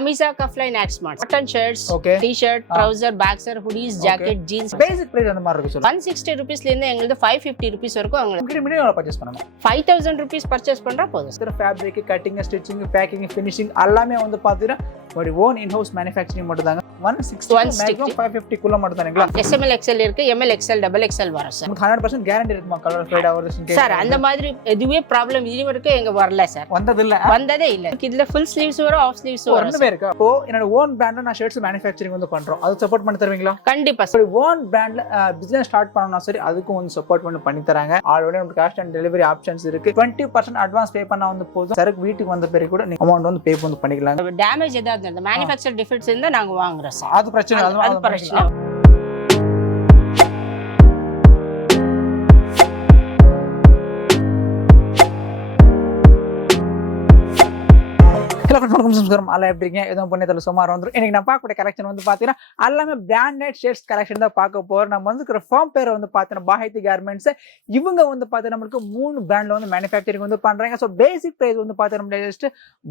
Kamisa, cuffline, hat smart. Cotton shirts, t-shirt, trouser, boxer, hoodies, jacket, jeans. Basic price அந்த மாதிரி இருக்கு சொல்லுங்க. 160 rupees ல இருந்து எங்களுக்கு 550 rupees வரைக்கும் உங்களுக்கு மினிமம் பர்ச்சேஸ் பண்ணணும். 5000 rupees பர்ச்சேஸ் பண்றா போதும். Sir fabric, cutting, stitching, packing, finishing எல்லாமே வந்து பாத்தீங்கன்னா ஒரு ஓன் இன் ஹவுஸ் மேனுஃபேக்சரிங் மட்டும் தாங்க. 160 மேக்ஸிமம் 550 குள்ள மட்டும் தானேங்களா? SML XL இருக்கு, ML XL, double XL வரும் சார். 100% கேரண்டி இருக்குமா கலர் ஃபேட் ஆவறது? சார் அந்த மாதிரி எதுவே ப்ராப்ளம் இது வரைக்கும் எங்க வரல சார். வந்ததே இல்ல. இதுல ஃபுல் ஸ்லீவ்ஸ் வரும், ஆஃப் ஸ்லீவ்ஸ் வரும். ரெண்டுமே இருக்கு. அப்போ என்னோட ஓன் பிராண்ட்ல நான் ஷர்ட்ஸ் மேனுஃபேக்சரிங் வந்து பண்றோம். அது சப்போர்ட் பண்ணி தருவீங்களா? கண்டிப்பா சார். ஓன் பிராண்ட்ல பிசினஸ் ஸ்டார்ட் பண்ணனும்னா சரி அதுக்கும் வந்து சப்போர்ட் பண்ணி தராங்க. ஆல்ரெடி நமக்கு கேஷ் ஆன் டெலிவரி ஆப்ஷன்ஸ் இருக்கு. 20% அட்வான்ஸ் பே பண்ணா வந்து போதும். சரக்கு வீட்டுக்கு வந்த பிறகு கூட நீங்க அமௌண்ட் வந்து பே வந்து பண்ணிக்கலாம். டேமேஜ் ஏதாவது இருந்தா மேனுஃபேக்சர் டிஃபெக்ட்ஸ் இருந்தா நாங்க வாங்குறோம் சார். அது பிரச்சனை இல்ல. அது பிரச்சனை இன்னைக்கு நான் பார்க்கக்கூடிய கலெக்ஷன் வந்து பாத்தீங்கன்னா எல்லாமே பிராண்டட் ஷர்ட்ஸ் கலெக்ஷன் தான் பார்க்க போறோம். நம்ம வந்து ஃபார்ம் பேர் வந்து பாத்தீங்கன்னா பாஹெத்தி கார்மெண்ட்ஸ். இவங்க வந்து பாத்தீங்கன்னா நம்மளுக்கு 3 பிராண்ட்ல வந்து மேனுஃபேக்சரிங் வந்து பண்றாங்க. ஸோ பேசிக் பிரைஸ் வந்து பாத்தீங்கன்னா ஜஸ்ட்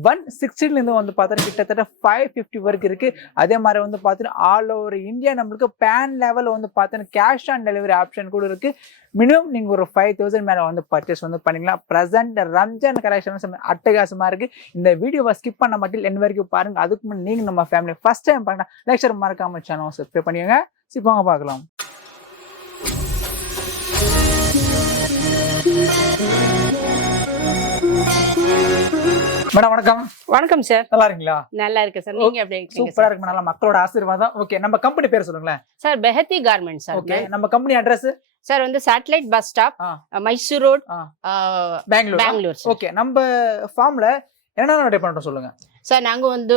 160 இருந்து வந்து பாத்தீங்கன்னா கிட்டத்தட்ட 550 வரைக்கும் இருக்கு. அதே மாதிரி வந்து பாத்தீங்கன்னா ஆல் ஓவர் இந்தியா நம்மளுக்கு பேன் லெவல் வந்து பாத்தீங்கன்னா கேஷ் ஆன் டெலிவரி ஆப்ஷன் கூட இருக்கு. மினிமம் நீங்க ஒரு 5000 மேல வந்து பர்ச்சேஸ் வந்து பண்ணிக்கலாம். பிரசன்ட் ரம்ஜான் கலெக்ஷன் அட்டகாசமா இருக்கு. இந்த வீடியோவை ஸ்கிப் பண்ண மட்டும் என் வரைக்கும் பாருங்க. அதுக்கு முன்னாடி நீங்க நம்ம ஃபேமிலி ஃபர்ஸ்ட் டைம் பாருங்க, லைக் ஷேர் மறக்காம சேனலை சப்ஸ்கிரைப் பண்ணிக்கோங்க. சிப்பாங்க பார்க்கலாம். மேடம் வணக்கம். வணக்கம் சார். நல்லா இருக்கீங்களா? நல்லா இருக்கு சார். நீங்க எப்படி இருக்கீங்க? சூப்பரா இருக்கு. நல்ல மக்களோட ஆசீர்வாதம். ஓகே, நம்ம கம்பெனி பேர் சொல்லுங்களேன். Sir Behatti garments sir. Okay, நம்ம கம்பெனி அட்ரஸ் சார் வந்து satellite bus stop, Mysore road, Bangalore. Okay, நம்ம ஃபார்ம்ல என்னென்ன ரெடி பண்றோம் சொல்லுங்க சார். நாங்க வந்து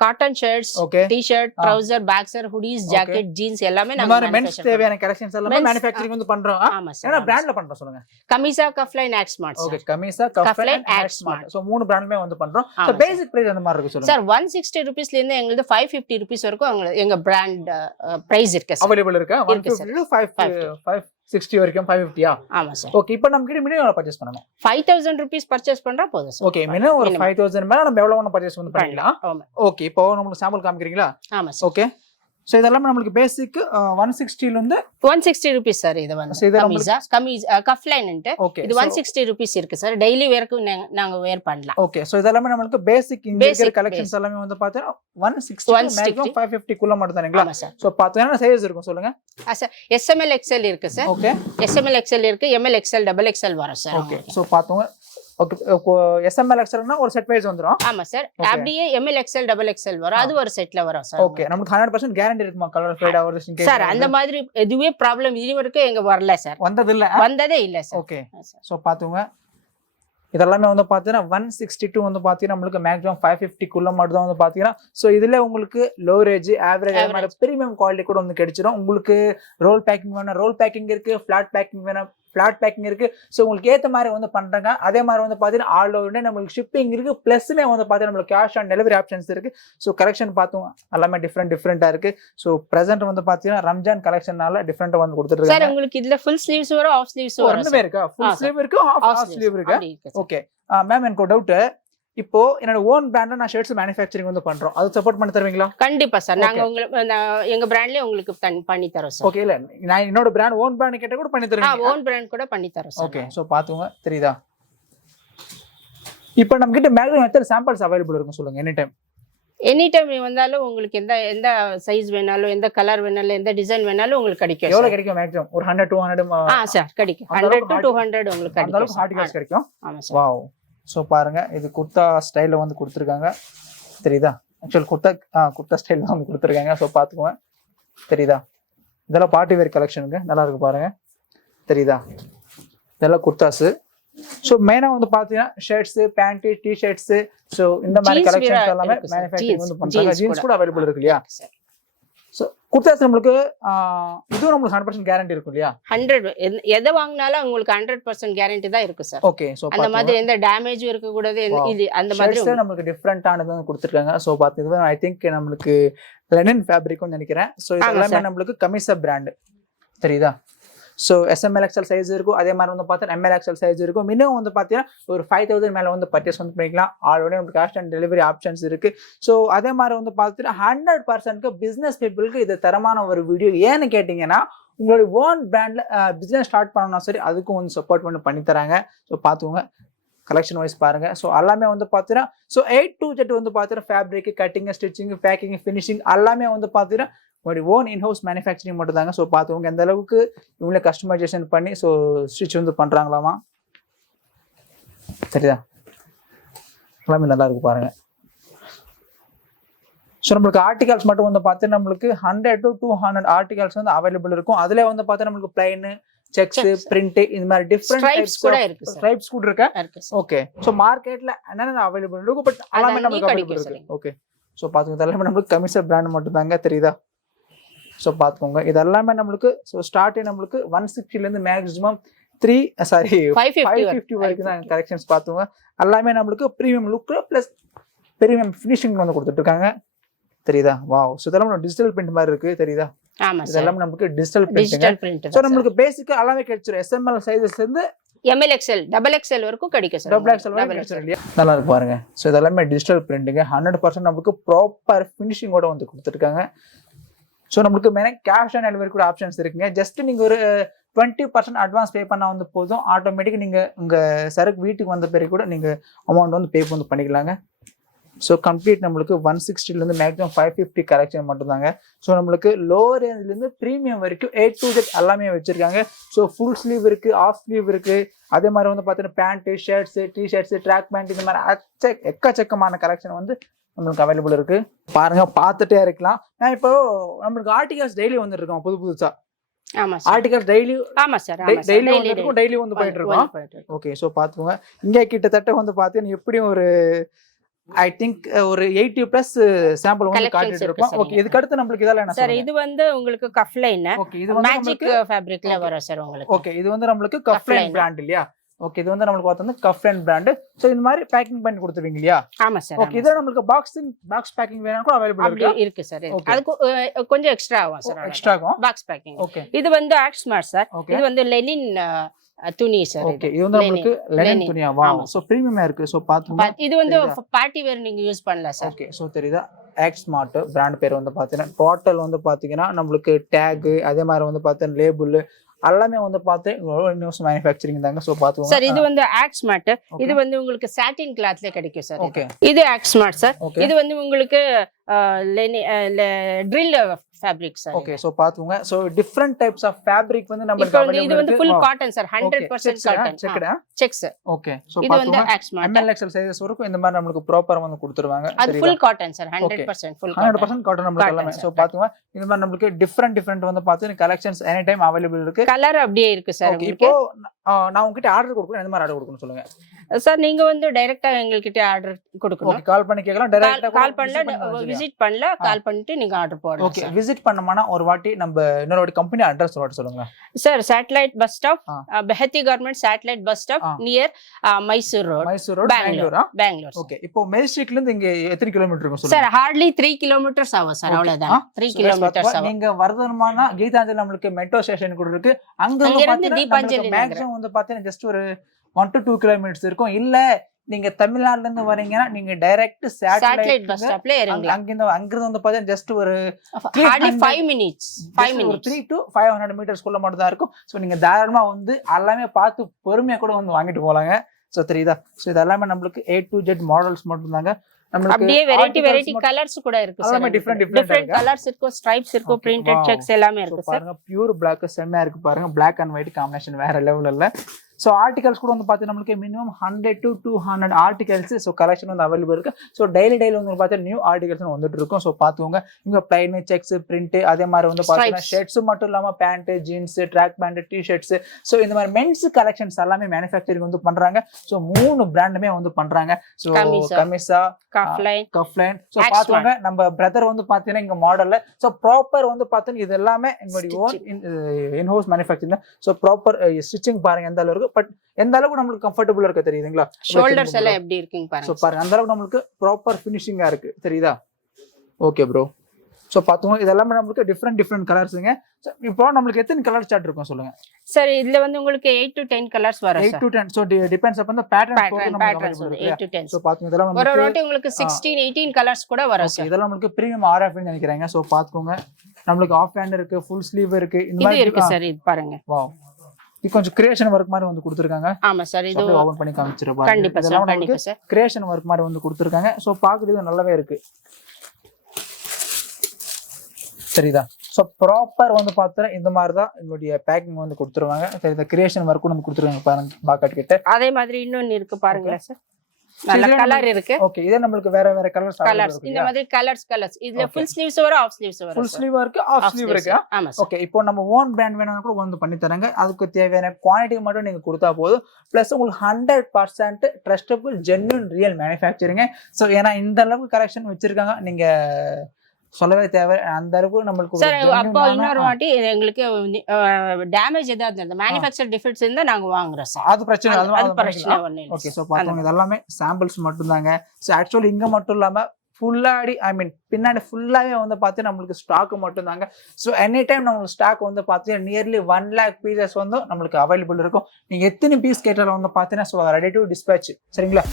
cotton shirts, T-shirt, trouser, boxer, hoodies, jacket, jeans எல்லாமே நாங்க மென்ஸ் தேவையான கலெக்ஷன்ஸ் எல்லாமே மேனுஃபேக்சரிங் வந்து பண்றோம். ஆமா சார். என்ன பிராண்ட்ல பண்றோம் சொல்லுங்க? கமிசா, கஃப்லைன், hat smart. ஓகே, கமிசா, கஃப்லைன், hat smart. சோ 3 பிராண்ட்மே வந்து பண்றோம். சோ பேசிக் பிரைஸ் அந்த மாதிரி இருக்கு சொல்லுங்க சார். 160 rupees ல இருந்து எங்களுக்கு 550 rupees வரைக்கும் எங்க பிராண்ட் பிரைஸ் இருக்கு சார். அவேலபிள் இருக்கு. 150 to 560 வரைக்கும் 550. ஆமா சார். ஓகே, இப்போ நம்ம கிட்ட மினிமம் பர்ச்சேஸ் பண்ணனும். 5000 rupees பர்ச்சேஸ் பண்றா போதும் சார். ஓகே, மினிமம் ஒரு 5000 மேல நம்ம எவ்வளவு வேணா பர்ச்சேஸ் வந்து பண்ணிக்கலாம். ஓகே, இப்போ நமக்கு சாம்பிள் காமிக்கிறீங்களா? ஆமா சார். ஓகே, சோ இதெல்லாம் நமக்கு பேசிக் 160 ல இருந்து 160 rupees சார். இது வந்து கமிசா கஃப்லைன் ன்ட்டு இது 160 rupees இருக்கு சார். டெய்லி வேர்க்கு நாங்க வேர் பண்ணலாம். ஓகே, சோ இதெல்லாம் நமக்கு பேசிக் இன்ஜினியர் கலெக்ஷன்ஸ் எல்லாமே வந்து பாத்தீங்கன்னா 160 மேக்ஸிமம் 550 குள்ள மட்டும் தானேங்களா? சோ பாத்தீங்கன்னா சைஸ் இருக்கும் சொல்லுங்க. சார் SML XL இருக்கு சார். ஓகே, SML XL இருக்கு, ML XL, double XL வரும் சார். ஓகே, சோ பாத்தோங்க. ஓகே, SML XL னா ஒரு செட் வைஸ் வந்துரும். ஆமா சார். அப்படியே ML XL, double XL வரும். அது ஒரு செட்ல வரும் சார். ஓகே, நமக்கு 100% கேரண்டி இருக்குமா கலர் ஃபேட் ஆவறது? சார் அந்த மாதிரி எதுவே ப்ராப்ளம் இது வரைக்கும் எங்க வரல சார். வந்ததே இல்ல சார். ஓகே, சோ பாத்துங்க. இதெல்லாமே வந்து பாத்தீங்கன்னா 162 வந்து பாத்தீங்கன்னா நம்மளுக்கு மேக்ஸிமம் 550 குள்ள மட்டும் தான் வந்து பாத்தீங்கன்னா. சோ இதுல உங்களுக்கு low range, average, premium quality கூட வந்து கிடைச்சிடும். உங்களுக்கு ரோல் பேக்கிங் வேணும், ரோல் பேக்கிங் இருக்கு. ஃபிளாட் பேக்கிங் வேணும், ஃபிளாட் பேக்கிங் இருக்கு. ஸோ உங்களுக்கு ஏற்ற மாதிரி வந்து பண்றாங்க. அதே மாதிரி வந்து பாத்தீங்கன்னா ஆல் ஓவர் நம்மளுக்கு ஷிப்பிங் இருக்கு. பிளஸ்மே வந்து பாத்தீங்கன்னா நம்மளுக்கு கேஷ் ஆன் டெலிவரி ஆப்ஷன்ஸ் இருக்கு. ஸோ கலெக்ஷன் பார்த்தோம் எல்லாமே டிஃப்ரெண்டா இருக்கு. ஸோ பிரசன்ட் வந்து பாத்தீங்கன்னா ரம்ஜான் கலெக்ஷனால டிஃப்ரெண்டா வந்து கொடுத்துருக்காங்க. சார் உங்களுக்கு இதுல ஃபுல் ஸ்லீவ்ஸ் வரும், ஆஃப் ஸ்லீவ்ஸ் வரும். ரெண்டுமே இருக்கா? ஃபுல் ஸ்லீவ் இருக்கு, ஆஃப் ஸ்லீவ் இருக்கு. ஓகே மேம், எனக்கு டவுட். இப்போ என்னோட ஓன் பிராண்ட்ல நான் ஷர்ட்ஸ் மேனுஃபேக்சரிங் வந்து பண்றோம். அது சப்போர்ட் பண்ணி தருவீங்களா? கண்டிப்பா சார். நாங்க எங்க பிராண்ட்லயே உங்களுக்கு பண்ணி தரோம் சார். ஓகே, இல்ல நான் என்னோட பிராண்ட் ஓன் பிராண்ட் கேட்ட கூட பண்ணி தருவீங்க? ஓன் பிராண்ட் கூட பண்ணி தரோம் சார். ஓகே, சோ பாத்துங்க தெரியுதா? இப்போ நம்ம கிட்ட மேக்ஸிமம் எத்தனை சாம்பிள்ஸ் அவைலபிள் இருக்கும் சொல்லுங்க? எனி டைம் வந்தாலும் உங்களுக்கு எந்த சைஸ் வேணாலும், எந்த கலர் வேணாலும், எந்த டிசைன் வேணாலும் உங்களுக்கு கிடைக்கும். எவ்வளவு கிடைக்கும் மேக்ஸிமம்? ஒரு 100 200 சார் கிடைக்கும். 100 to 200 உங்களுக்கு கிடைக்கும். அந்த அளவுக்கு ஹார்ட் கேஸ் கிடைக்கும். ஆமா சார். வாவ். ஸோ பாருங்க, இது குர்தா ஸ்டைலில் வந்து கொடுத்துருக்காங்க. தெரியுதா? ஆக்சுவல் குர்தா ஸ்டைல் தான் வந்து கொடுத்துருக்காங்க. ஸோ பார்த்துக்குவேன். தெரியுதா? இதெல்லாம் பார்ட்டி வேர் கலெக்ஷனுங்க. நல்லா இருக்கு பாருங்க. தெரியுதா? இதெல்லாம் குர்தாஸு. ஸோ மெயினாக வந்து பார்த்தீங்கன்னா ஷர்ட்ஸு, பேண்ட்டு, டிஷர்ட்ஸு, ஸோ இந்த மாதிரி கலெக்ஷன்ஸ் எல்லாமே மேனுஃபேக்சரிங் வந்து பண்ணுறாங்க. ஜீன்ஸ் கூட அவைலபிள் இருக்கு இல்லையா? ஸோ குர்தாஸ் நம்மளுக்கு இதுவும் நம்மளுக்கு 100% கேரண்டி இருக்கும் இல்லையா? 100 எதை வாங்கினாலும் உங்களுக்கு 100% கேரண்டி தான் இருக்கு சார். ஓகே, ஸோ அந்த மாதிரி எந்த டேமேஜும் இருக்க கூடாது. இது அந்த மாதிரி நம்மளுக்கு டிஃப்ரெண்டானது வந்து கொடுத்துருக்காங்க. ஸோ பார்த்தீங்கன்னா ஐ திங்க் நம்மளுக்கு லெனின் ஃபேப்ரிக்னு நினைக்கிறேன். ஸோ இது எல்லாமே நம்மளுக்கு கமிசா பிராண்ட். தெரியுதா? ஸோ SML XL சைஸ் இருக்கும், அதே மாதிரி வந்து பார்த்தீங்கன்னா ML XL சைஸ் இருக்கும். மினிமம் வந்து பார்த்தீங்கன்னா ஒரு 5000 மேலே வந்து பர்ச்சேஸ் வந்து பண்ணிக்கலாம். ஆல்ரெடி நமக்கு கேஷ் ஆன் டெலிவரி ஆப்ஷன்ஸ் இருக்கு. ஸோ அதே மாதிரி வந்து பார்த்தீங்கன்னா 100% பிஸ்னஸ் பீப்புளுக்கு இது தரமான ஒரு வீடியோ. ஏன்னு கேட்டிங்கன்னா உங்களுடைய ஓன் பிராண்டில் பிஸ்னஸ் ஸ்டார்ட் பண்ணணும் சரி, அதுக்கும் வந்து சப்போர்ட் பண்ணி தராங்க. ஸோ பார்த்துக்கோங்க, கலெக்ஷன் வைஸ் பாருங்க. ஸோ எல்லாமே வந்து பார்த்தீங்கன்னா ஸோ A to Z வந்து பார்த்தீங்கன்னா fabric, cutting, stitching, packing, finishing எல்லாமே வந்து பார்த்தீங்கன்னா உங்களுடைய ஓன் இன்ஹவுஸ் மேனுஃபேக்சரிங் மட்டும் தாங்க. ஸோ பார்த்துக்கோங்க எந்த அளவுக்கு இவங்களே கஸ்டமைசேஷன் பண்ணி ஸோ ஸ்டிச் வந்து பண்ணுறாங்களாமா. சரிதா, எல்லாமே நல்லா இருக்கு பாருங்க. ஸோ நம்மளுக்கு ஆர்டிகல்ஸ் மட்டும் வந்து பார்த்தீங்கன்னா நம்மளுக்கு 100 to 200 ஆர்டிகல்ஸ் வந்து அவைலபிள் இருக்கும். அதில் வந்து பார்த்தீங்கன்னா நம்மளுக்கு பிளைன், செக்ஸ், பிரிண்ட், இந்த மாதிரி டிஃபரெண்ட் டைப்ஸ் கூட இருக்கு. ஸ்ட்ரைப்ஸ் கூட இருக்கு. ஓகே, ஸோ மார்க்கெட்ல என்னென்ன அவைலபிள் இருக்கும், பட் எல்லாமே நமக்கு அவைலபிள் இருக்கு. ஓகே, ஸோ பார்த்துக்கோங்க, எல்லாமே நம்மளுக்கு கமிஷன் பிராண்ட் மட்டும் தாங்க. தெரியுதா? ஸோ பார்த்துக்கோங்க, இது எல்லாமே நம்மளுக்கு ஸோ ஸ்டார்டிங் நம்மளுக்கு 160 மேக்ஸிமம் 550 வரைக்கும் தான் கலெக்ஷன்ஸ். பார்த்துக்கோங்க, எல்லாமே நம்மளுக்கு premium look plus premium finishing வந்து கொடுத்துட்டு இருக்காங்க. தெரியுதா? வாவ், ஸோ இதெல்லாம் டிஜிட்டல் பிரிண்ட் மாதிரி இருக்கு. தெரியுதா? இதெல்லாம் நமக்கு டிஜிட்டல் பிரிண்ட். ஸோ நம்மளுக்கு பேசிக்கா எல்லாமே கிடைச்சிரும். SML சைஸஸ் இருந்து ML XL டபுள் XL வரைக்கும் கிடைக்கும் சார். டபுள் XL வரைக்கும் கிடைச்சிரும் இல்லையா? நல்லா இருக்கு பாருங்க. ஸோ இதெல்லாமே டிஜிட்டல் பிரிண்டிங்க. 100% நமக்கு ப்ராப்பர் ஃபினிஷிங்கோட வந்து கொடுத்துருக்காங்க. ஸோ நம்மளுக்கு மெயினாக கேஷ் ஆன் டெலிவரி கூட ஆப்ஷன்ஸ் இருக்குங்க. ஜஸ்ட் நீங்கள் ஒரு 20% அட்வான்ஸ் பே பண்ணால் வந்து போதும். ஆட்டோமேட்டிக்காக நீங்கள் உங்கள் சரக்கு வீட்டுக்கு வந்த பிறகு கூட நீங்கள் அமௌண்ட் வந்து பே வந்து பண்ணிக்கலாங்க. ஸோ கம்ப்ளீட் நம்மளுக்கு 160 மேக்ஸிமம் 550 கலெக்ஷன் மட்டும்தாங்க. ஸோ நம்மளுக்கு லோ ரேஞ்சிலேருந்து ப்ரீமியம் வரைக்கும் A to Z எல்லாமே வச்சிருக்காங்க. ஸோ ஃபுல் ஸ்லீவ் இருக்கு, ஆஃப் ஸ்லீவ் இருக்கு, அதே மாதிரி வந்து பார்த்தீங்கன்னா pant, shirts, t-shirts, track pant, இந்த மாதிரி எக்கச்சக்கமான கலெக்ஷன் வந்து நம்மளுக்கு அவைலபிள் இருக்கு. பாருங்க, பார்த்துட்டே இருக்கலாம். நான் இப்போ நம்மளுக்கு ஆர்டிகல்ஸ் டெய்லி வந்துட்டு இருக்கோம் புதுசா. ஆர்டிகல்ஸ் டெய்லி டெய்லி வந்து போயிட்டு இருக்கோம். ஓகே, ஸோ பார்த்துக்கோங்க, இங்கே கிட்டத்தட்ட வந்து பார்த்தீங்கன்னா எப்படியும் ஒரு ஐ திங்க் ஒரு 80+ சாம்பிள் வந்து காட்டிட்டு இருக்கோம். ஓகே, இதுக்கு அடுத்து நமக்கு இதெல்லாம் என்ன சார்? இது வந்து உங்களுக்கு கஃப் லைன். ஓகே, இது வந்து மேஜிக் ஃபேப்ரிக்ல வரும் சார் உங்களுக்கு. ஓகே, இது வந்து நமக்கு கஃப் லைன் பிராண்ட் இல்லையா? ஓகே, இது வந்து நமக்கு பார்த்தா கஃப் லைன் பிராண்ட். சோ இந்த மாதிரி பேக்கிங் பண்ணி கொடுத்துருவீங்க இல்லையா? ஆமா சார். ஓகே, இது நமக்கு பாக்ஸ் பேக்கிங் வேணும் கூட அவைலபிள் இருக்கு சார். அதுக்கு கொஞ்சம் எக்ஸ்ட்ரா ஆகும் சார். எக்ஸ்ட்ரா ஆகும் பாக்ஸ் பேக்கிங். ஓகே, இது வந்து ஆக்ஸ்மார்ட் சார். இது வந்து லெனின் துணி சார். ஓகே, இது வந்து நமக்கு லெனின் துணியா? வாவ், சோ பிரீமியமா இருக்கு. சோ பாத்துங்க, இது வந்து பார்ட்டி வேர் நீங்க யூஸ் பண்ணலாம் சார். ஓகே, சோ தெரியுதா? ஆக்ஸ்மார்ட் பிராண்ட் பேர் வந்து பாத்தீங்கன்னா டோட்டல் வந்து பாத்தீங்கன்னா நம்மளுக்கு டேக், அதே மாதிரி வந்து பாத்தீங்கன்னா லேபிள் எல்லாமே வந்து பார்த்து நியூஸ் மேனுஃபேக்சரிங் தாங்க. சோ பாத்துக்கோங்க சார். இது வந்து ஆக்ஸ்மார்ட். இது வந்து உங்களுக்கு சாட்டின் கிளாத்ல கிடைக்கும் சார். ஓகே, இது ஆக்ஸ்மார்ட் சார். இது வந்து உங்களுக்கு drill fabric sir. Okay, so பாத்துங்க. So different types of fabric வந்து நமக்கு அவைலபிள். இது வந்து full cotton sir. 100% cotton. Checks. Okay, so இது வந்து ஆக்ஸ்மார்ட். ML XL சைஸஸ் வரைக்கும் இந்த மாதிரி நமக்கு ப்ராப்பரா வந்து கொடுத்துருவாங்க. அது full cotton sir. 100% full cotton. 100% cotton நமக்கு எல்லாமே. சோ பாத்துங்க, இந்த மாதிரி நமக்கு டிஃபரண்ட் வந்து பாத்து கலெக்ஷன்ஸ் எனி டைம் அவைலபிள் இருக்கு. கலர் அப்படியே இருக்கு சார். இப்போ நான் உங்ககிட்ட ஆர்டர் கொடுக்கணும், எந்த மாதிரி ஆர்டர் கொடுக்கணும் சொல்லுங்க சார். நீங்க வந்து டைரக்டா எங்ககிட்ட ஆர்டர் கொடுக்கணும். கால் பண்ணி கேட்கலாம். டைரக்டா கால் பண்ணல, விசிட் பண்ணல, கால் பண்ணிட்டு நீங்க ஆர்டர் போடலாம். ஓகே, விசிட் பண்ணோம்னா ஒரு வாட்டி நம்ம இன்னொரு வாட்டி கம்பெனி அட்ரஸ் சொல்லுங்க sir. Satellite bus stop, Behatti garments satellite bus stop near Mysore road, Bangalore. Okay, இப்போ மெயின் ஸ்ட்ரீட்ல இருந்து இங்க எத்தனை கிலோமீட்டர் இருக்கும் சொல்லுங்க சார்? ஹார்ட்லி 3 கிலோமீட்டர்ஸ் ஆகும் சார். அவ்வளவுதான், 3 கிலோமீட்டர்ஸ் ஆகும். நீங்க வரதுமானா கீதாஞ்சலி நம்மளுக்கு மெட்ரோ ஸ்டேஷன் கூட இருக்கு. அங்க இருந்து தீபாஞ்சலி மேக்ஸிமம் வந்து பாத்தீங்கன்னா ஜஸ்ட் ஒரு 1 to 2 கிலோமீட்டர்ஸ் இருக்கும். இல்ல நீங்க தமிழ்நாடுல இருந்து வரீங்கன்னா நீங்க டைரக்ட் சேட்டலைட் பஸ் ஸ்டாப்ல இறங்கலாம். அங்கிருந்து வந்து பாத்தீங்கன்னா ஜஸ்ட் ஒரு 5 மினிட்ஸ் 3 to 500 மீட்டர்ஸ்க்குள்ள மட்டும் தான் இருக்கும். சோ நீங்க தாராளமா வந்து எல்லாமே பார்த்து பொறுமையா கூட வந்து வாங்கிட்டு போலாங்க. சோ தெரியுதா? சோ இது எல்லாமே நம்மளுக்கு A to Z மாடல்ஸ் மட்டும் தாங்க. அப்படியே வெரைட்டி கலர்ஸ் கூட இருக்கு சார். டிஃபரெண்ட் கலர்ஸ் இருக்கும், ஸ்ட்ரைப்ஸ் இருக்கும், பிரிண்டட் செக்ஸ் எல்லாமே இருக்கு சார். பாருங்க, பியூர் Black செமையா இருக்கு பாருங்க. Black and white காம்பினேஷன் வேற லெவல்ல இல்ல. ஸோ ஆர்டிகல்ஸ் கூட வந்து பார்த்தீங்கன்னா நம்மளுக்கு minimum 100 to 200 articles so collection வந்து அவைலபிள் இருக்கு. ஸோ டெய்லி வந்து பார்த்தீங்கன்னா நியூ ஆர்டிகல்ஸ் வந்துட்டு இருக்கும். ஸோ பார்த்துக்கோங்க, இங்கே பிளைன், செக்ஸ், பிரிண்ட், அதே மாதிரி வந்து பார்த்தீங்கன்னா ஷர்ட்ஸ் மட்டும் இல்லாமல் pant, jeans, track pant, t-shirts, so இந்த மாதிரி மென்ஸ் கலெக்ஷன்ஸ் எல்லாமே மேனுஃபேக்சரிங் வந்து பண்றாங்க. ஸோ 3 பிராண்டுமே வந்து பண்றாங்க. ஸோ கமிசா, கஃப்லைன். ஸோ பார்த்துக்கோங்க, நம்ம பிரதர் வந்து பார்த்தீங்கன்னா இங்கே மாடல்ல ஸோ ப்ராப்பர் வந்து பார்த்தீங்கன்னா இது எல்லாமே எங்களுடைய own in-house manufacturing. So proper stitching பாருங்க எந்த அளவுக்கு, பட் எந்த அளவுக்கு நம்மளுக்கு கம்ஃபர்டபுளா இருக்கு தெரியுதுங்களா? ஷோல்டர்ஸ் எல்லாம் எப்படி இருக்குங்க பாருங்க. சோ பாருங்க, அந்த அளவுக்கு நம்மளுக்கு ப்ராப்பர் ஃபினிஷிங்கா இருக்கு தெரியுதா? Okay bro. ஸோ பார்த்துக்கோங்க இது எல்லாமே நம்மளுக்கு டிஃப்ரெண்ட் கலர்ஸுங்க. இப்போ நம்மளுக்கு எத்தனை கலர் சார்ட் இருக்கும் சொல்லுங்க சார்? இதுல வந்து உங்களுக்கு 8 to 10 கலர்ஸ் வரும். 8 to 10. ஸோ டிபெண்ட்ஸ் அப்போ அந்த பேட்டர்ன் 8 to 10. ஸோ பார்த்துக்கோங்க இதெல்லாம் ஒரு ரோட்டி உங்களுக்கு 16 18 கலர்ஸ் கூட வரும் சார். இதெல்லாம் நம்மளுக்கு பிரீமியம் RF நினைக்கிறேங்க. ஸோ பார்த்துக்கோங்க நம்மளுக்கு ஆஃப் ஹேண்ட் இருக்கு, ஃபுல் ஸ்லீவ் இருக்கு, இந்த மாதிரி இருக்கு சார். இது பாருங்க, வாவ், இது கொஞ்சம் கிரியேஷன் ஒர்க் மாதிரி வந்து கொடுத்துருக்காங்க. ஆமா சார், இது ஓபன் பண்ணி காமிச்சிரப்பா. கண்டிப்பா சார், கண்டிப்பா சார், கிரியேஷன் ஒர்க் மாதிரி வந்து கொடுத்துருக்காங்க. ஸோ பார்க்குறதுக்கு நல்லாவே இருக்கு, சரிதா? ஸோ ப்ராப்பர் வந்து பார்த்தா இந்த மாதிரி தான் இதோடைய பேக்கிங் வந்து கொடுத்துருவாங்க. சரி, இந்த கிரியேஷன் ஒர்க்கும் நம்ம கொடுத்துருக்காங்க பாருங்க பாக்கெட் கிட்ட. அதே மாதிரி இன்னொன்னு இருக்கு பாருங்களேன் சார், நல்ல கலர் இருக்கு. ஓகே, இதே நம்மளுக்கு வேற கலர்ஸ் இந்த மாதிரி கலர்ஸ் இதுல ஃபுல் ஸ்லீவ்ஸ் வரும், ஆஃப் ஸ்லீவ்ஸ் வரும். ஃபுல் ஸ்லீவ் இருக்கு, ஆஃப் ஸ்லீவ் இருக்கு. ஆமா. ஓகே, இப்போ நம்ம ஓன் பிராண்ட் வேணும்னா கூட வந்து பண்ணி தராங்க. அதுக்கு தேவையான குவாண்டிட்டி மட்டும் நீங்க கொடுத்தா போதும். பிளஸ் உங்களுக்கு 100% trustable genuine real manufacturing. So ஏன்னா இந்த அளவுக்கு கலெக்ஷன் வச்சிருக்காங்க, நீங்க சொல்லவே தேவை. அந்த அளவுக்கு நம்மளுக்கு சார். அப்போ இன்னொரு வாட்டி எங்களுக்கு டேமேஜ் ஏதாவது இருந்தா, மேனுஃபேக்சர் டிஃபெக்ட்ஸ் இருந்தா நாங்க வாங்குறோம் சார். அது பிரச்சனை இல்லை. ஓகே, ஸோ பார்த்தோம் இது எல்லாமே சாம்பிள்ஸ் மட்டும் தாங்க. ஸோ ஆக்சுவலி இங்க மட்டும் இல்லாம ஃபுல்லாடி பின்னாடி ஃபுல்லாவே வந்து பார்த்து நம்மளுக்கு ஸ்டாக் மட்டும் தாங்க. ஸோ எனி டைம் நம்மளுக்கு ஸ்டாக் வந்து பார்த்தீங்கன்னா நியர்லி 1 lakh பீசஸ் வந்து நம்மளுக்கு அவைலபிள் இருக்கும். நீங்க எத்தனை பீஸ் கேட்டாலும் வந்து பார்த்தீங்கன்னா ரெடி டு டிஸ்பேச், சரிங்களா?